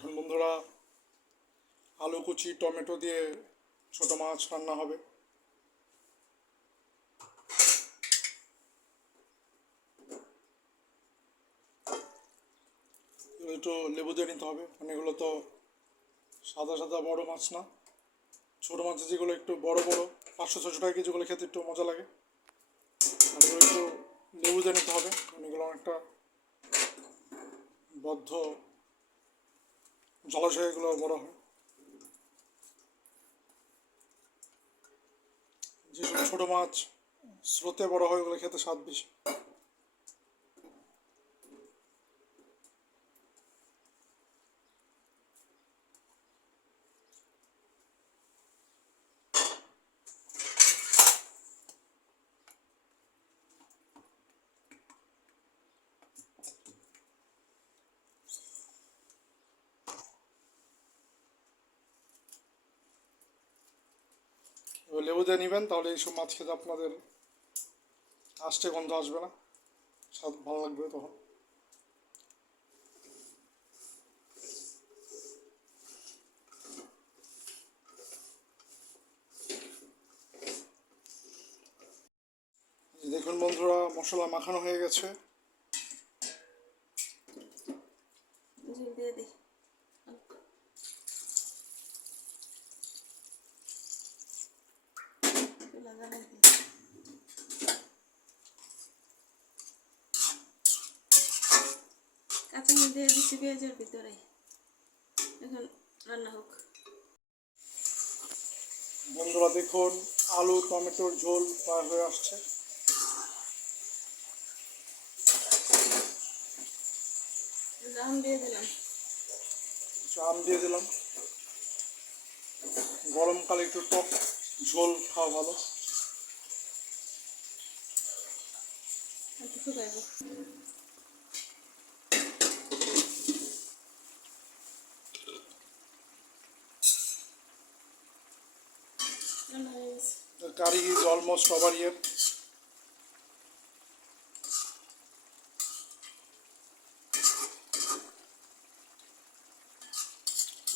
এখন বন্ধুরা আলু কুচি টমেটো দিয়ে ছোট মাছ রান্না হবে। একটু লেবু দিয়ে নিতে হবে, মানে এগুলো তো সাদা সাদা বড় মাছ না, ছোটো মাছ যেগুলো একটু বড় বড় 500-600 টাকা কেজিগুলো খেতে একটু মজা লাগে। আর এগুলো একটু লেবু দিয়ে নিতে হবে, মানে এগুলো অনেকটা বদ্ধ জলাশয় এগুলো বড় হয়। যেসব ছোটো মাছ স্রোতে বড় হয় ওগুলো খেতে স্বাদ বেশি। এবার লেবু দিয়ে নেবেন, তাহলে এইসব মাছ খেতে আপনাদের আষ্টে গন্ধ আসবে না, স্বাদ ভালো লাগবে তখন। দেখুন বন্ধুরা, মশলা মাখানো হয়ে গেছে। কাঁচামরিচ দিয়ে দিচ্ছি পেঁয়াজের ভিতরে, এখন রান্না হোক। বন্ধুরা দেখুন, আলু টমেটোর ঝোল প্রায় হয়ে আসছে। আম দিয়ে দিলাম, আম দিয়ে দিলাম। গরমকালে একটু টক ঝোল খাওয়া ভালো। একটু শুকাইব। The curry is almost over here.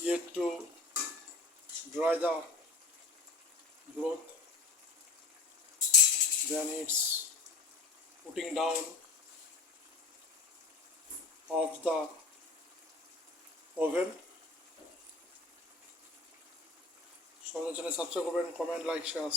Yet to dry the broth. Then it's putting down of the oven. সবাই চ্যানেল সাবস্ক্রাইব করবেন, কমেন্ট, লাইক, শেয়ার।